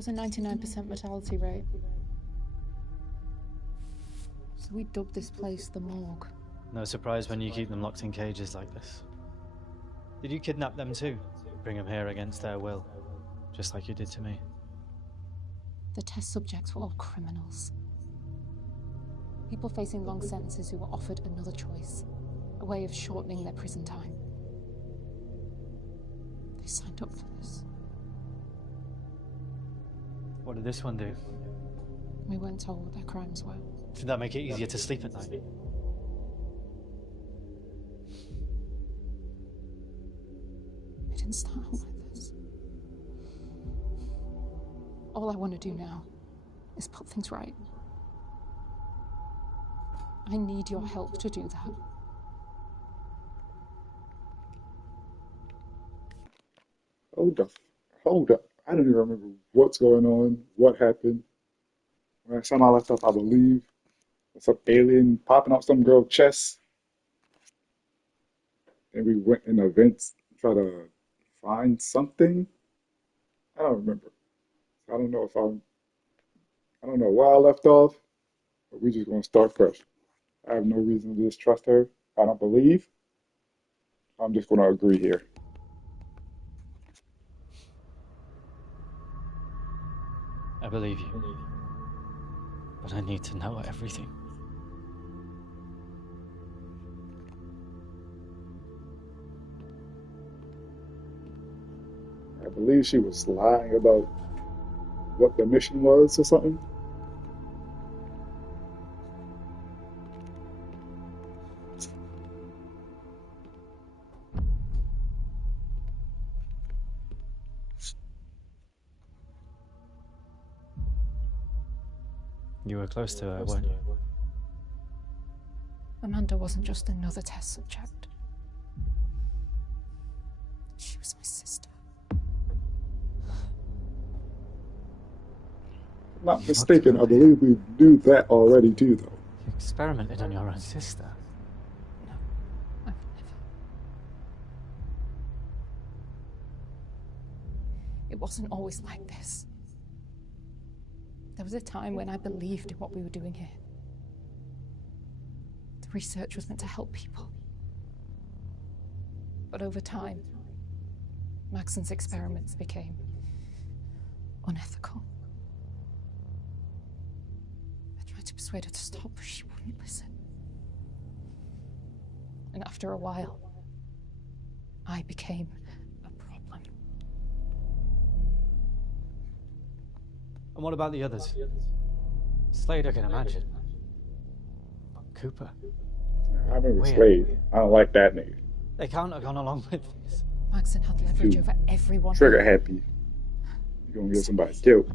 was a 99% mortality rate. So we dubbed this place the morgue. No surprise when you keep them locked in cages like this. Did you kidnap them too? Bring them here against their will? Just like you did to me? The test subjects were all criminals. People facing long sentences who were offered another choice. A way of shortening their prison time. They signed up for this. What did this one do? We weren't told what their crimes were. Did that make it easier to sleep at night? It didn't start out like this. All I want to do now is put things right. I need your help to do that. Hold up. I don't even remember what's going on, what happened. Last time I left off, I believe, some alien popping out some girl's chest. And we went in events to try to find something. I don't remember. I don't know I don't know why I left off, but we're just gonna start fresh. I have no reason to distrust her. I don't believe. I'm just gonna agree here. I believe you. But I need to know everything. I believe she was lying about what the mission was or something. You were close to her, weren't you? Amanda wasn't just another test subject. She was my sister. If I'm not mistaken, I believe we knew that already too, though. You experimented on your own sister. No, I've never. It wasn't always like this. There was a time when I believed in what we were doing here. The research was meant to help people. But over time, Maxon's experiments became unethical. I tried to persuade her to stop, but she wouldn't listen. And after a while, I became a problem. And what about the others? Slade, I can imagine. But Cooper? I remember Weird. Slade. I don't like that nigga. They can't have gone along with this. Maxon had leverage Too over everyone. trigger happy. You're gonna get somebody killed.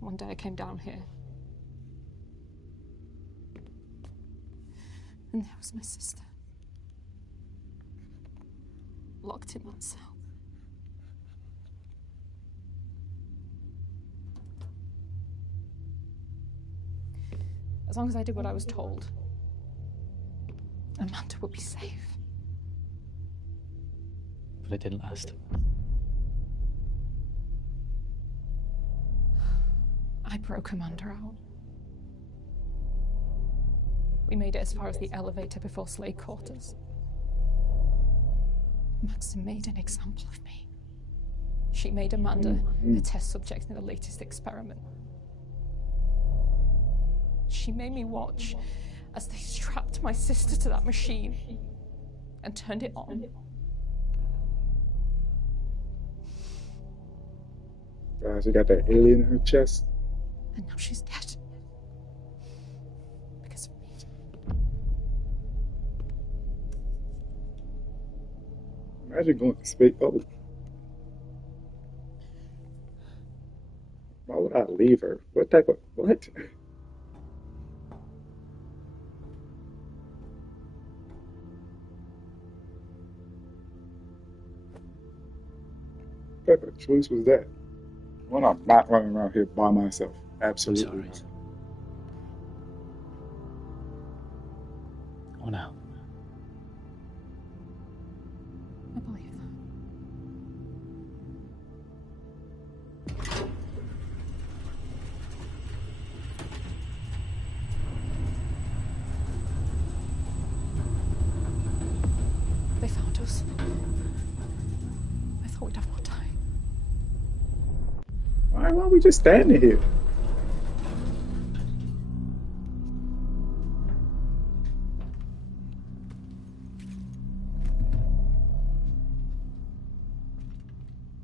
One day I came down here. And there was my sister. Locked in that cell. As long as I did what I was told, Amanda would be safe. But it didn't last. I broke Amanda out. We made it as far as the elevator before Slade caught us. Maxon made an example of me. She made Amanda the test subject in the latest experiment. She made me watch as they strapped my sister to that machine and turned it on. She got that alien in her chest. And now she's dead. Because of me. Imagine going to space. Oh. Why would I leave her? What type of. What? What type of choice was that? Well, I'm not running around here by myself. Absolutely sorry. not. For now. I believe that. They found us. I thought we'd have more time. Why are we just standing here?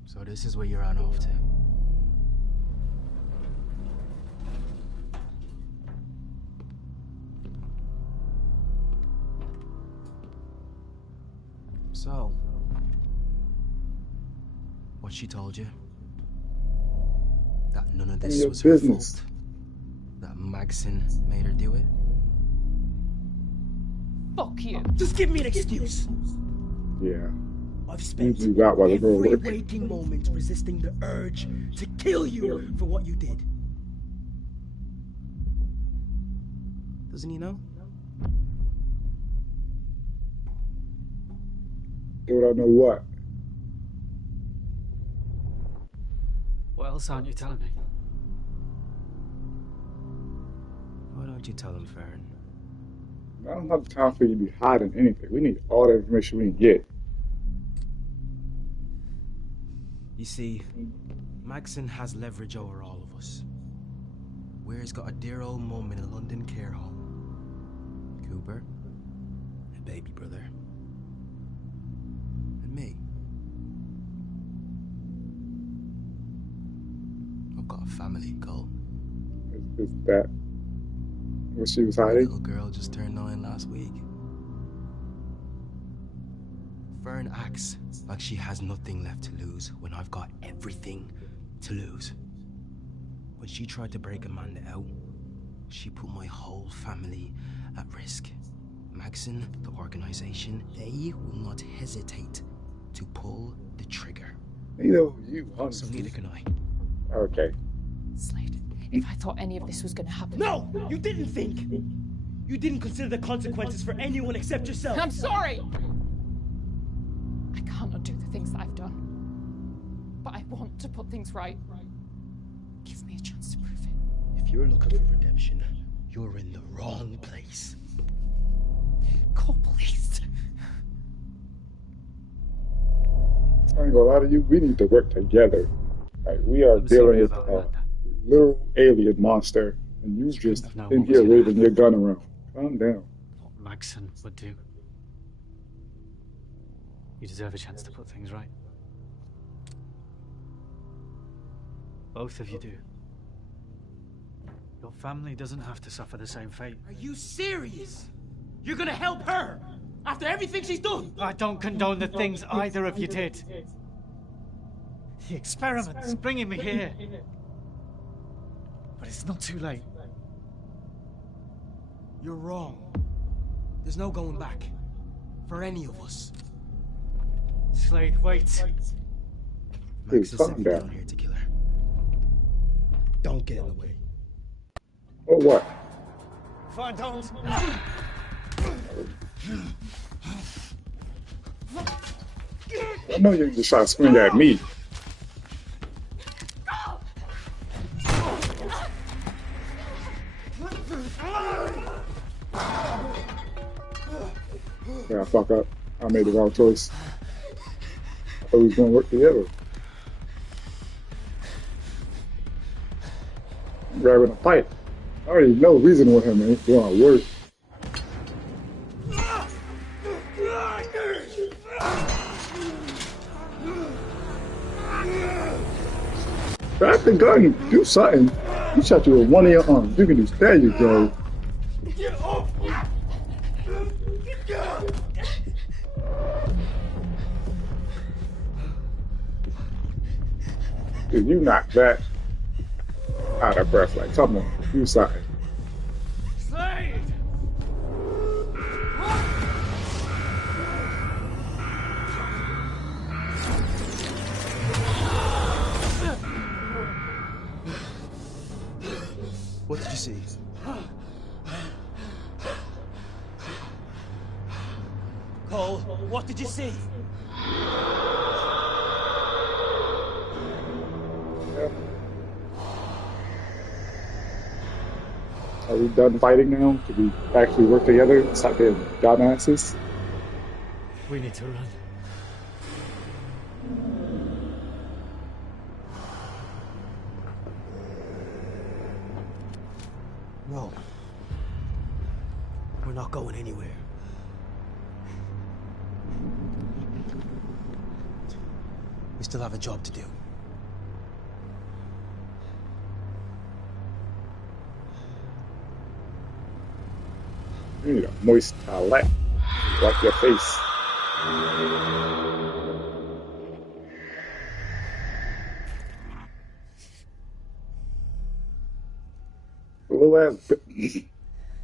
So this is where you're on off to. So, what she told you? That none of this Your was business. her fault? That Magson made her do it? Fuck you. Just give me an excuse. Yeah. I've spent You got while the girl every worked. waking moment resisting the urge to kill you for what you did. Doesn't he know? Do I know what? What else aren't you telling me? Why don't you tell him, Fern? I don't have time for you to be hiding anything. We need all the information we can get. You see, Magson has leverage over all of us. Ware's got a dear old mum in a London care home. Cooper, a baby brother, and me. I've got a family, Cole. Is that what she was My hiding? little girl just turned 9 last week. Fern acts like she has nothing left to lose when I've got everything to lose. When she tried to break Amanda out, she put my whole family at risk. Magson, the organization, they will not hesitate to pull the trigger. Neither of you, So honestly. neither can I. Okay. Slade, if I thought any of this was going to happen... No! You didn't think! You didn't consider the consequences for anyone except yourself. I'm sorry! I can't undo the things that I've done. But I want to put things right. Give me a chance to prove it. If you're looking for redemption, you're in the wrong place. Call police. I ain't gonna lie to you. We need to work together. Like, we are I'm dealing sorry with about a Amanda. little alien monster, and you just have known in what was here gonna waving your gun around. Calm down. What Magson would do. You deserve a chance to put things right. Both of you do. Your family doesn't have to suffer the same fate. Are you serious? You're gonna help her? After everything she's done? I don't condone the things either of you did. The experiments bringing me here. But it's not too late. You're wrong. There's no going back. For any of us. Slade, wait. Magson calm sent me down. down here to kill her. Don't get in the way. Or what? Fine, don't. I know you just try to swing at me. Yeah, I fuck up. I made the wrong choice. I thought we was gonna work together. I'm grabbing a pipe. I already know reason with him ain't doing work. Grab the gun, do something. He shot you with one of your arms. You can do. There you go. Dude, you knocked that out of breath. Like, come on, do something. Slade! What did you see? Paul, what did you see? Yeah. Are we done fighting now? Can we actually work together? Stop being dumbasses? We need to run. No. We're not going anywhere. We still have a job to do. You need a moist towelette. Wipe your face. Little ass,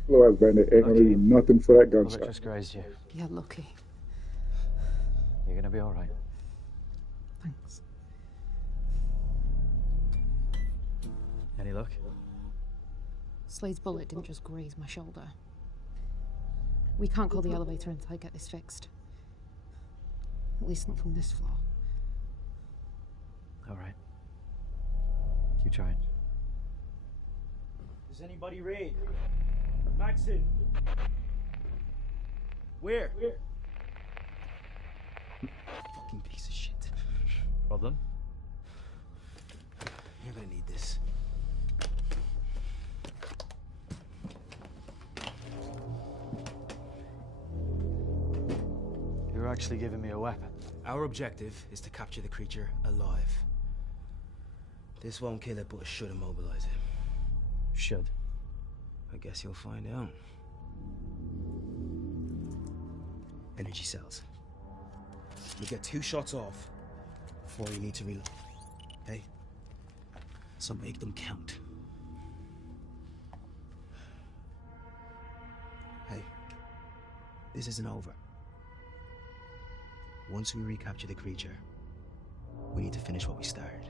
little ass bandit ain't gonna do nothing for that Bullet gunshot. just grazed you. Yeah, lucky. You're gonna be all right. Thanks. Any luck? Slade's bullet didn't just graze my shoulder. We can't call the elevator until I get this fixed. At least not from this floor. All right. Keep trying. Does anybody read? Maxon! Where? Fucking piece of shit. Problem? You're gonna need this. You're actually giving me a weapon. Our objective is to capture the creature alive. This won't kill it, but it should immobilize it. Should. I guess you'll find out. Energy cells. You get 2 shots off before you need to reload. Okay? So make them count. Hey, this isn't over. Once we recapture the creature, we need to finish what we started.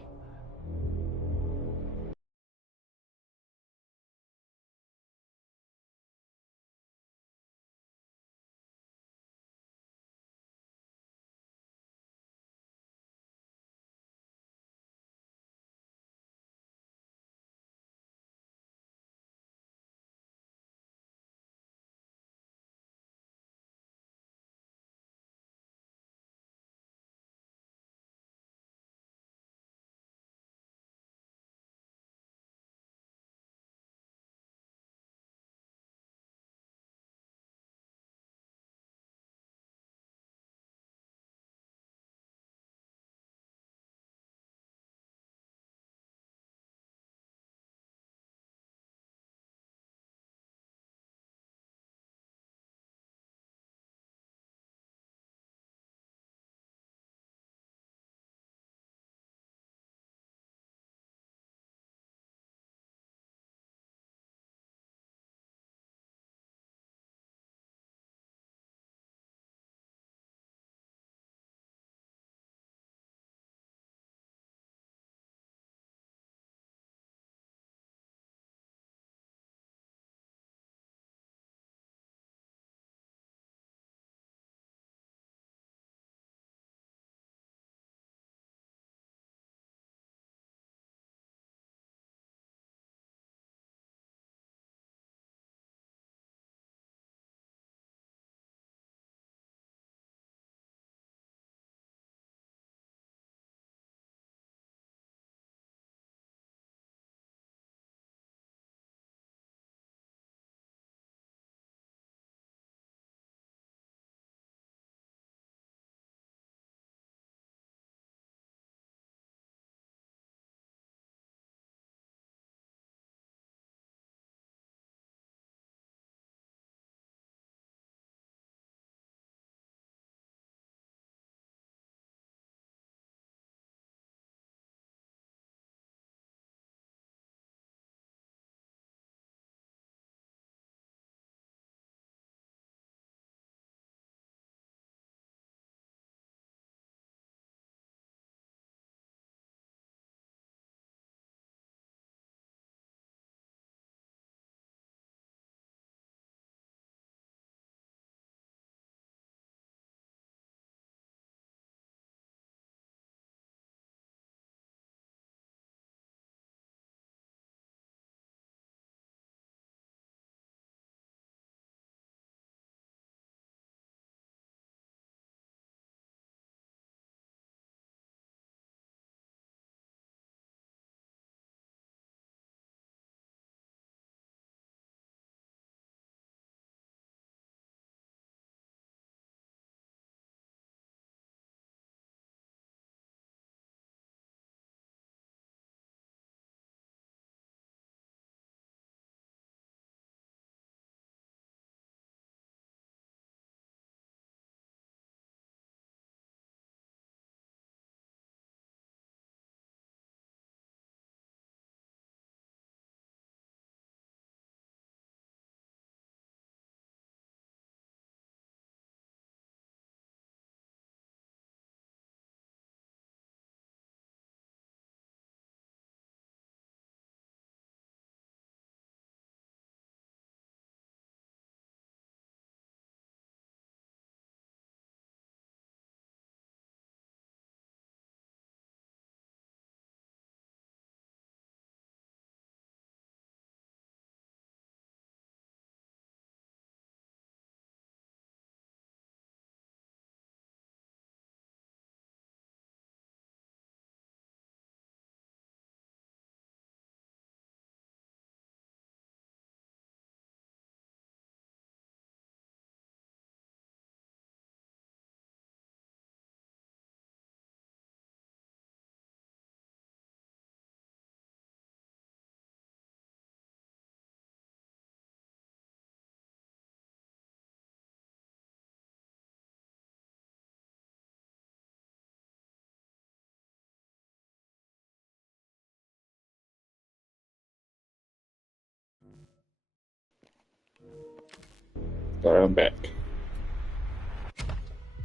Sorry, I'm back.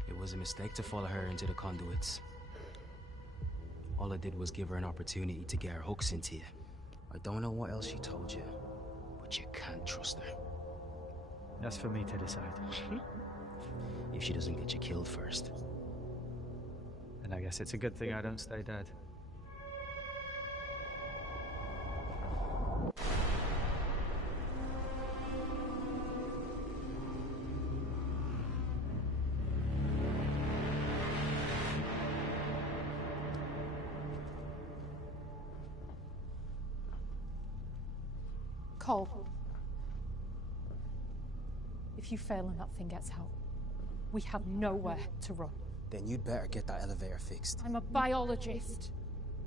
It was a mistake to follow her into the conduits. All I did was give her an opportunity to get her hooks into you. I don't know what else she told you, but you can't trust her. That's for me to decide. If she doesn't get you killed first. And I guess it's a good thing I don't stay dead. Cole. If you fail and that thing gets out, we have nowhere to run. Then you'd better get that elevator fixed. I'm a biologist,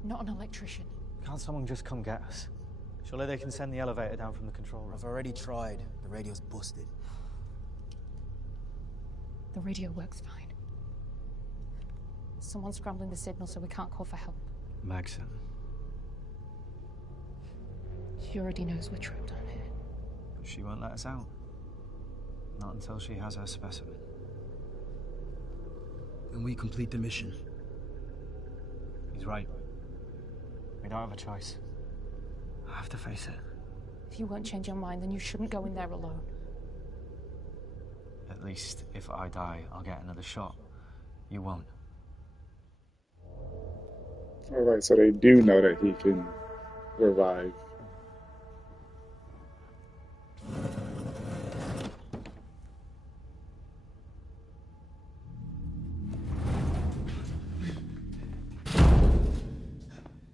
not an electrician. Can't someone just come get us? Surely they can send the elevator down from the control room. I've already tried. The radio's busted. The radio works fine. Someone's scrambling the signal so we can't call for help. Magson. She already knows we're trapped down here. She won't let us out. Not until she has her specimen. Then we complete the mission. He's right. We don't have a choice. I have to face it. If you won't change your mind, then you shouldn't go in there alone. At least, if I die, I'll get another shot. You won't. Alright, so they do know that he can revive.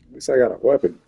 At least I got a weapon.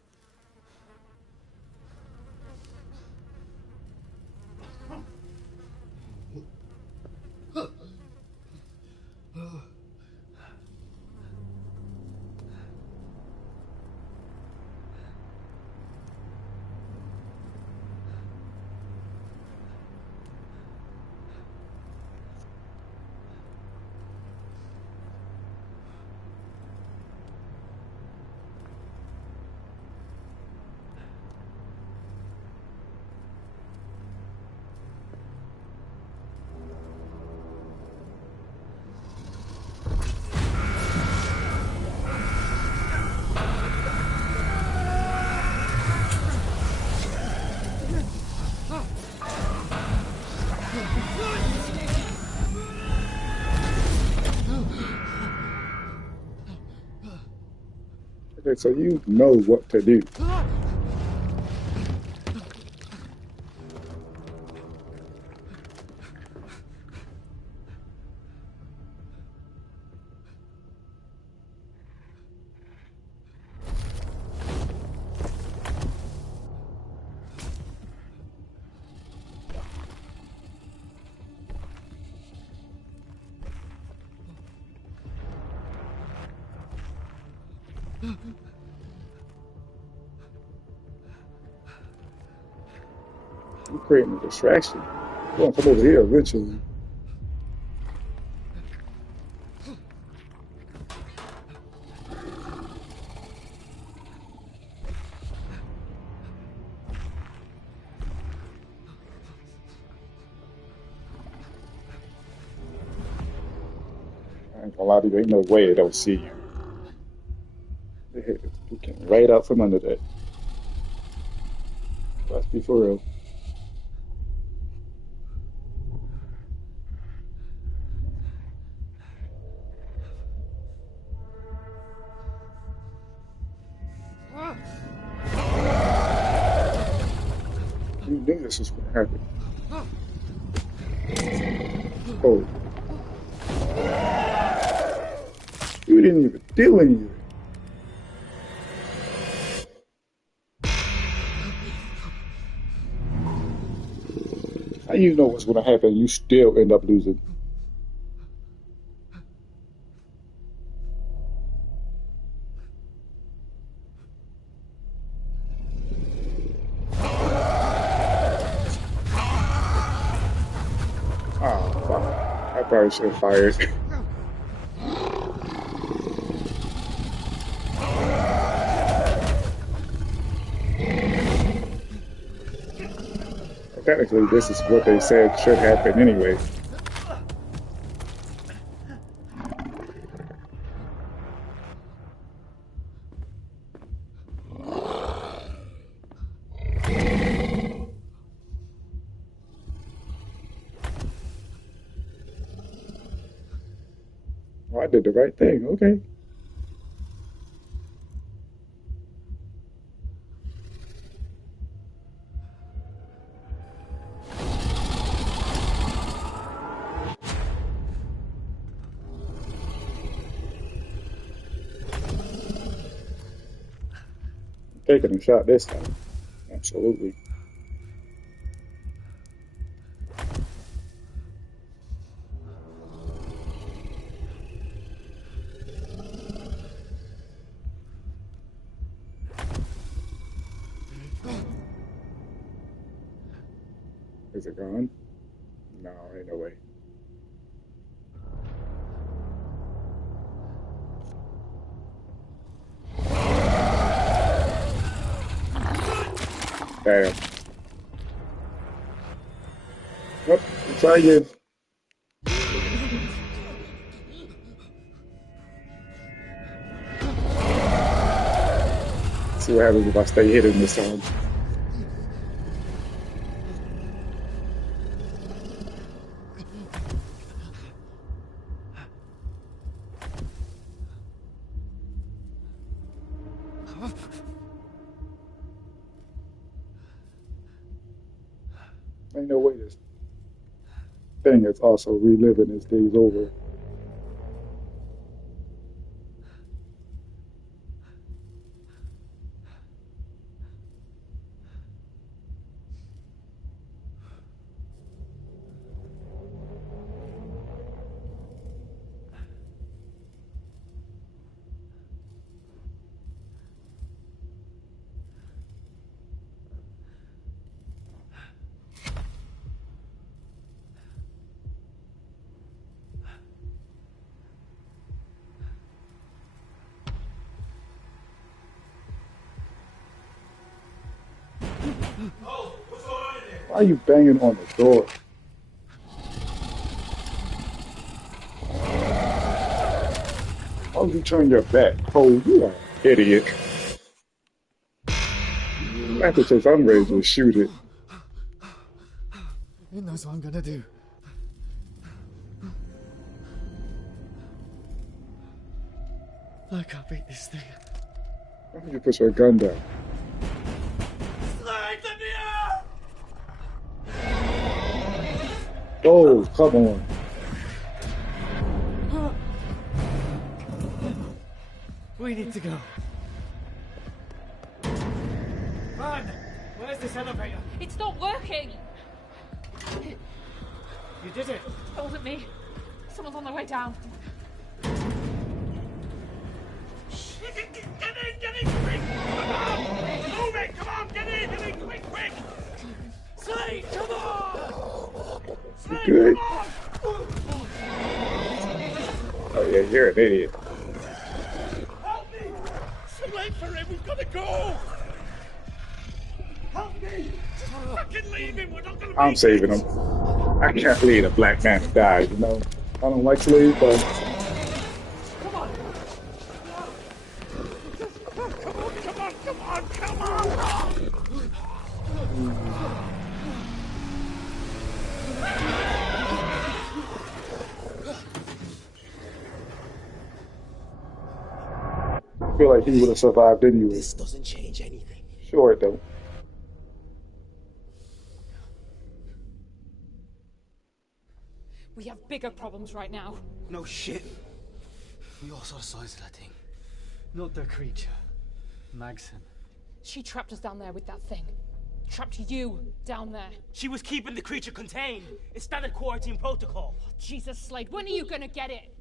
Okay, so you know what to do. You're creating a distraction. You're gonna come over here eventually. I ain't gonna lie to you, ain't no way they don't see you. They hit it. You came right out from under that. Let's be for real. You knew this was gonna happen. Oh. You didn't even do anything. How you know what's gonna happen? You still end up losing. Oh, fuck. I probably should have fired. technically, this is what they said should happen anyway. Oh, I did the right thing. Okay. Taking a shot this time. Absolutely. Is it gone? No, ain't no way. Damn. Nope, try again. See what happens if I stay hidden this time. Ain't no way this thing is also reliving his days over. Why are you banging on the door? Why would you turn your back? Oh, you are an idiot. After says I'm ready to shoot it. He knows what I'm gonna do. I can't beat this thing. Why don't you put your gun down? Oh, come on. We need to go. Man, where's this elevator? It's not working! You did it. It wasn't me. Someone's on their way down. Get in, quick! Move it, come on, get in, quick! Slade, come on! You good? Oh yeah, you're an idiot. Help me! It's too late for him, we've got to go! Help me! Just fucking leave him, we're not gonna I'm saving him. I can't leave a black man to die, you know? I don't like to leave, but... Come on! Come on! I feel like he would have survived anyway. This doesn't change anything. Sure it don't. We have bigger problems right now. No shit. We all saw the size of that thing. Not the creature. Magson. She trapped us down there with that thing. Trapped you down there. She was keeping the creature contained. It's standard quarantine protocol. Oh, Jesus, Slade, when are you gonna get it?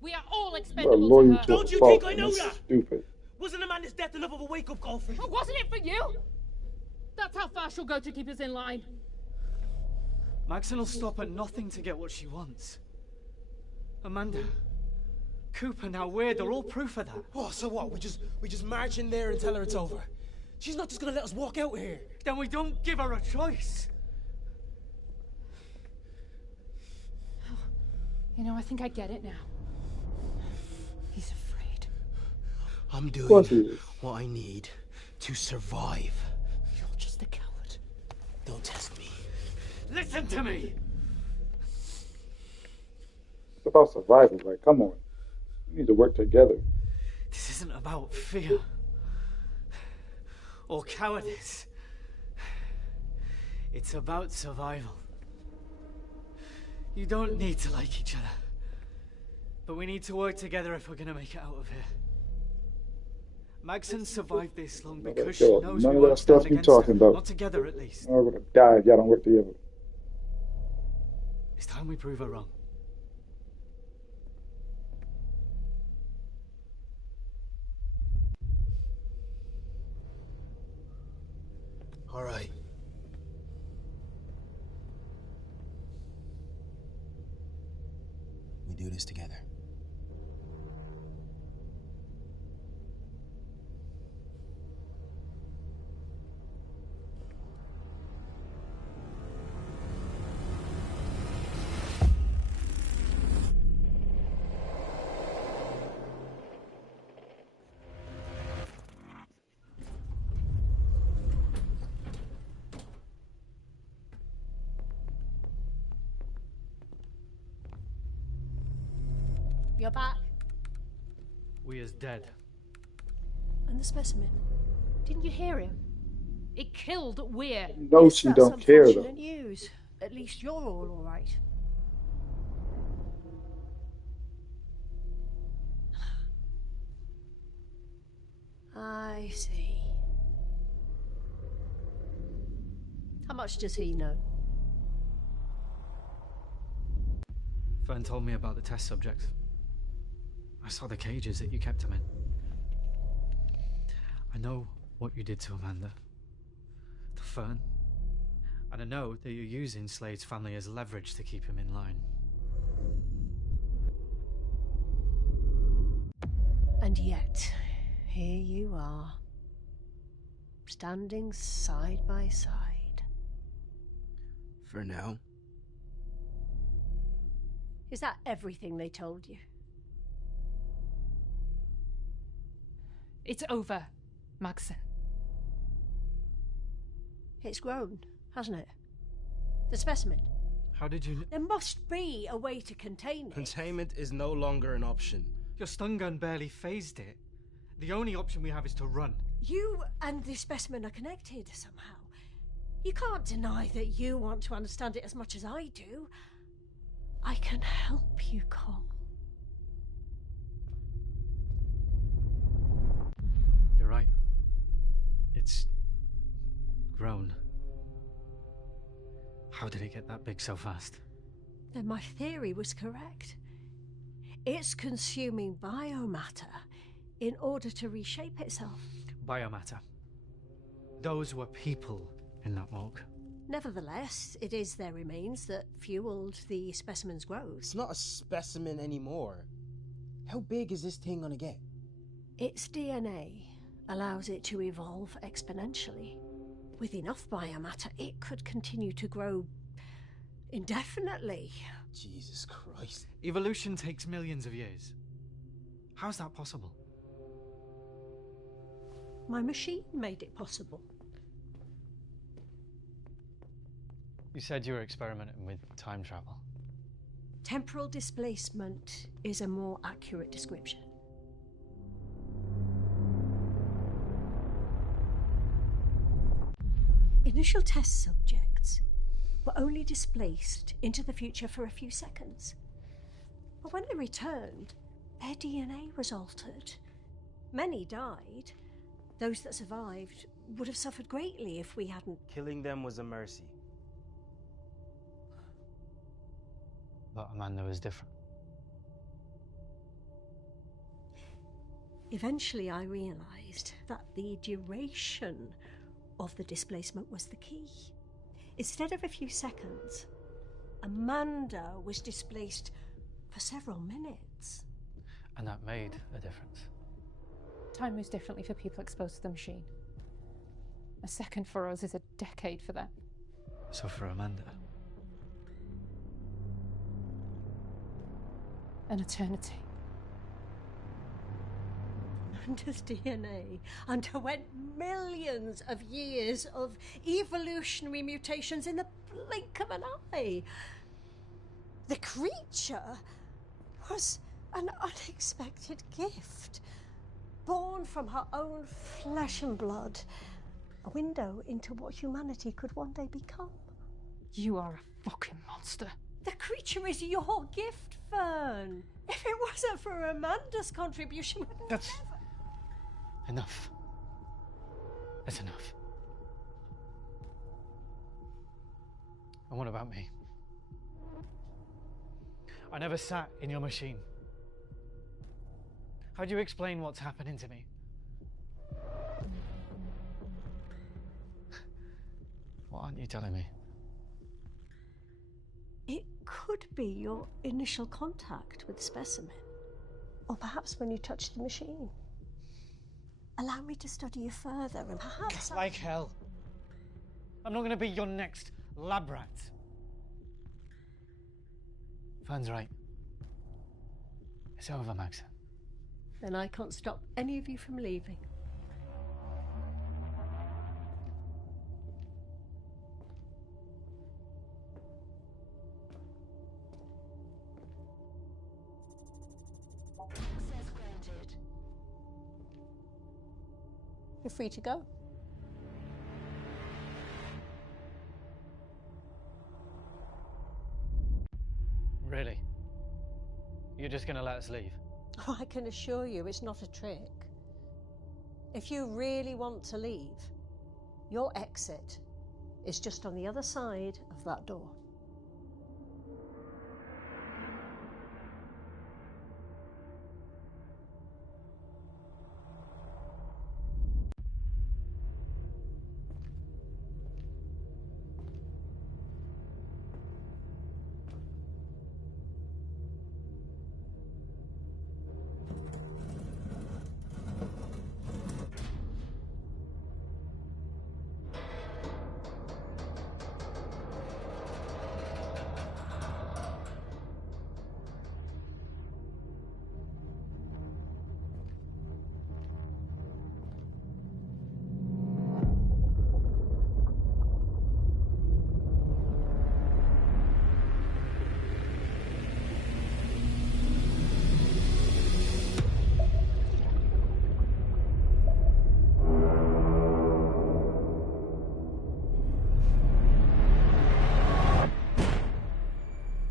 We are all You're expendable loyal to her. to Don't a you fault, think I and know it's that? stupid. Wasn't Amanda's death enough of a wake-up call for you? Oh, wasn't it for you? That's how far she'll go to keep us in line. Magson will stop at nothing to get what she wants. Amanda, Cooper, now Weird, they're all proof of that. Oh, so what? We just march in there and tell her it's over. She's not just gonna let us walk out here. Then we don't give her a choice. You know, I think I get it now. He's afraid. I'm Of course he doing is. what I need to survive. You're just a coward. Don't test me. Listen to me! It's about survival. Like, come on. We need to work together. This isn't about fear or cowardice. It's about survival. You don't need to like each other, but we need to work together if we're gonna make it out of here. Maxon survived this long because she Yo, knows none we of that won't stuff stand you against her. talking about. Not together, at least. We're gonna die if y'all don't work together. It's time we prove her wrong. All right. We do this together. You're back. We is dead. And the specimen. Didn't you hear him? It killed Weir. No, Yes, she that's don't care though. unfortunate news. At least you're all right. I see. How much does he know? Fern told me about the test subjects. I saw the cages that you kept him in. I know what you did to Amanda, to Fern, and I know that you're using Slade's family as leverage to keep him in line. And yet, here you are, standing side by side. For now. Is that everything they told you? It's over, Maxon. It's grown, hasn't it? The specimen. How did you... There must be a way to contain it. Containment is no longer an option. Your stun gun barely phased it. The only option we have is to run. You and the specimen are connected somehow. You can't deny that you want to understand it as much as I do. I can help you, Cole. You're right. It's... grown. How did it get that big so fast? Then my theory was correct. It's consuming biomatter in order to reshape itself. Biomatter. Those were people in that morgue. Nevertheless, it is their remains that fueled the specimen's growth. It's not a specimen anymore. How big is this thing gonna get? Its DNA allows it to evolve exponentially. With enough biomatter, it could continue to grow indefinitely. Jesus Christ. Evolution takes millions of years. How's that possible? My machine made it possible. You said you were experimenting with time travel. Temporal displacement is a more accurate description. Initial test subjects were only displaced into the future for a few seconds. But when they returned, their DNA was altered. Many died. Those that survived would have suffered greatly if we hadn't. Killing them was a mercy. But Amanda was different. Eventually, I realized that the duration of the displacement was the key. Instead of a few seconds, Amanda was displaced for several minutes. And that made a difference. Time moves differently for people exposed to the machine. A second for us is a decade for them. So for Amanda, An eternity. Amanda's DNA underwent millions of years of evolutionary mutations in the blink of an eye. The creature was an unexpected gift, born from her own flesh and blood, a window into what humanity could one day become. You are a fucking monster. The creature is your gift, Fern. If it wasn't for Amanda's contribution, we'd That's never... enough. That's enough. And what about me? I never sat in your machine. How do you explain what's happening to me? What aren't you telling me? It could be your initial contact with the specimen. Or perhaps when you touched the machine. Allow me to study you further and perhaps... Like hell. I'm not going to be your next lab rat. Fern's right. It's over, Max. Then I can't stop any of you from leaving. Access granted. You're free to go. Really? You're just going to let us leave? Oh, I can assure you it's not a trick. If you really want to leave, your exit is just on the other side of that door.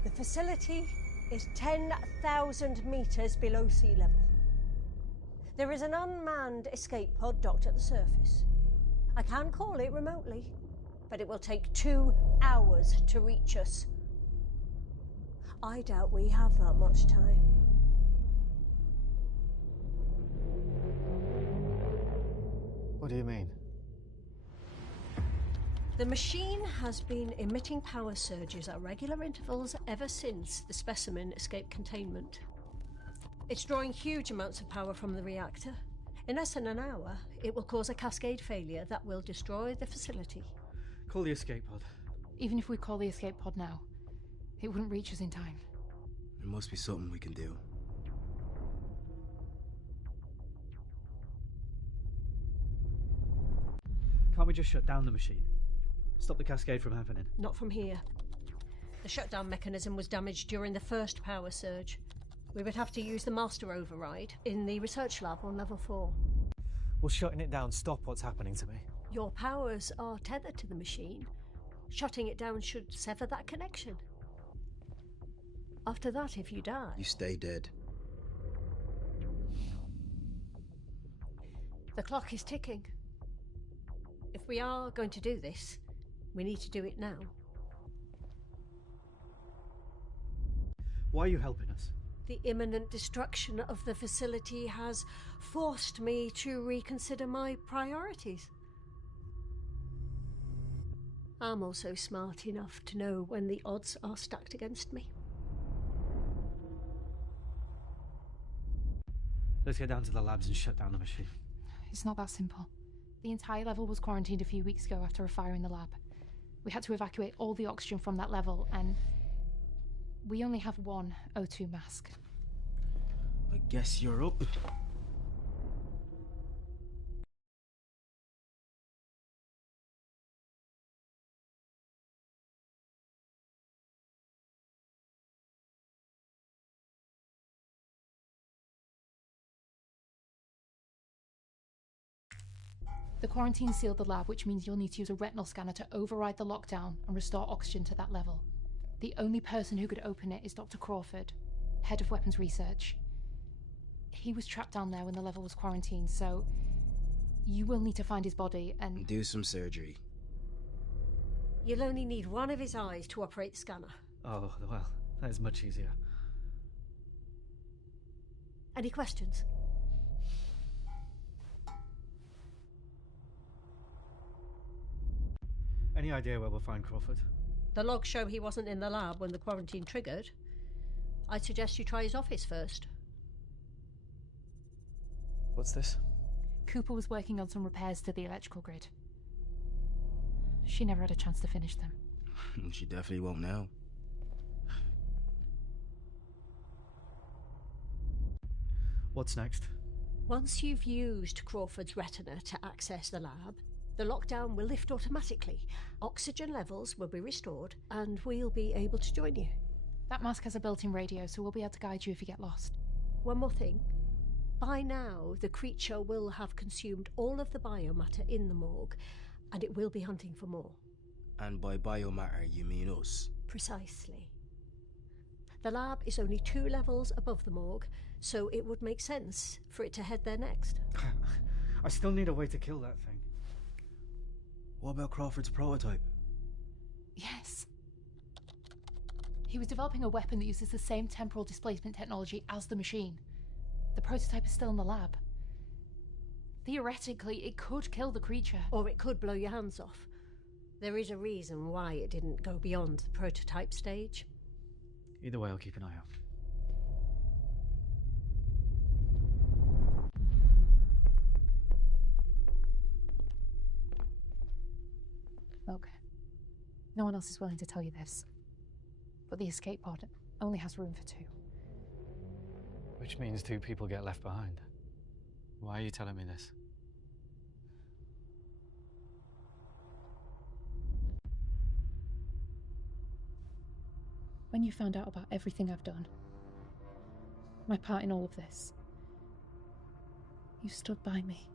The facility is 10,000 meters below sea level. There is an unmanned escape pod docked at the surface. I can call it remotely, but it will take 2 hours to reach us. I doubt we have that much time. What do you mean? The machine has been emitting power surges at regular intervals ever since the specimen escaped containment. It's drawing huge amounts of power from the reactor. In less than an hour, it will cause a cascade failure that will destroy the facility. Call the escape pod. Even if we call the escape pod now, it wouldn't reach us in time. There must be something we can do. Can't we just shut down the machine? Stop the cascade from happening? Not from here. The shutdown mechanism was damaged during the first power surge. We would have to use the master override in the research lab on level 4. Will shutting it down stop what's happening to me? Your powers are tethered to the machine. Shutting it down should sever that connection. After that, if you die... You stay dead. The clock is ticking. If we are going to do this, we need to do it now. Why are you helping us? The imminent destruction of the facility has forced me to reconsider my priorities. I'm also smart enough to know when the odds are stacked against me. Let's get down to the labs and shut down the machine. It's not that simple. The entire level was quarantined a few weeks ago after a fire in the lab. We had to evacuate all the oxygen from that level, and we only have one O2 mask. I guess you're up. The quarantine sealed the lab, which means you'll need to use a retinal scanner to override the lockdown and restore oxygen to that level. The only person who could open it is Dr. Crawford, head of weapons research. He was trapped down there when the level was quarantined, so you will need to find his body and Do some surgery. You'll only need one of his eyes to operate the scanner. Oh, well, that is much easier. Any questions? Any idea where we'll find Crawford? The logs show he wasn't in the lab when the quarantine triggered. I'd suggest you try his office first. What's this? Cooper was working on some repairs to the electrical grid. She never had a chance to finish them. She definitely won't now. What's next? Once you've used Crawford's retina to access the lab, the lockdown will lift automatically. Oxygen levels will be restored, and we'll be able to join you. That mask has a built-in radio, so we'll be able to guide you if you get lost. One more thing. By now, the creature will have consumed all of the biomatter in the morgue, and it will be hunting for more. And by biomatter, you mean us? Precisely. The lab is only 2 levels above the morgue, so it would make sense for it to head there next. I still need a way to kill that thing. What about Crawford's prototype? Yes. He was developing a weapon that uses the same temporal displacement technology as the machine. The prototype is still in the lab. Theoretically, it could kill the creature. Or it could blow your hands off. There is a reason why it didn't go beyond the prototype stage. Either way, I'll keep an eye out. Okay. No one else is willing to tell you this. But the escape pod only has room for 2. Which means 2 people get left behind. Why are you telling me this? When you found out about everything I've done, my part in all of this, you stood by me.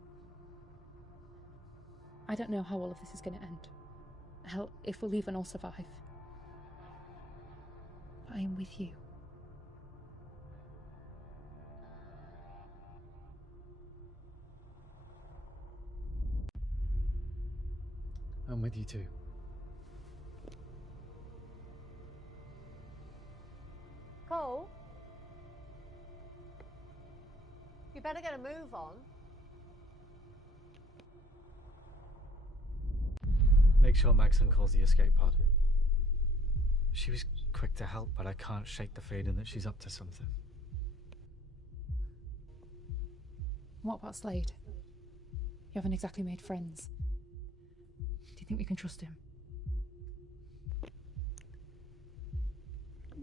I don't know how all of this is going to end. Hell, if we'll even all survive. But I am with you. I'm with you too. Cole? You better get a move on. Make sure Maxon calls the escape pod. She was quick to help, but I can't shake the feeling that she's up to something. What about Slade? You haven't exactly made friends. Do you think we can trust him?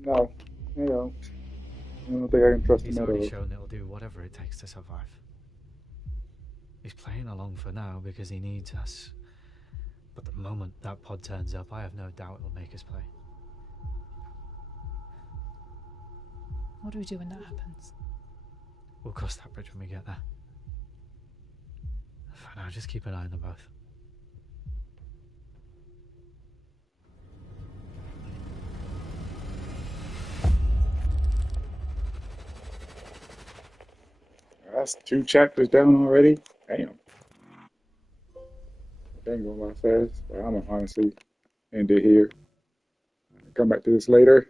No, I don't. I don't think I can trust He's him at already all. shown that he'll do whatever it takes to survive. He's playing along for now because he needs us. But the moment that pod turns up, I have no doubt it'll make us play. What do we do when that happens? We'll cross that bridge when we get there. For now, just keep an eye on them both. That's 2 chapters down already. Damn. Dang, going by fast. But I'm gonna honestly end it here. Come back to this later.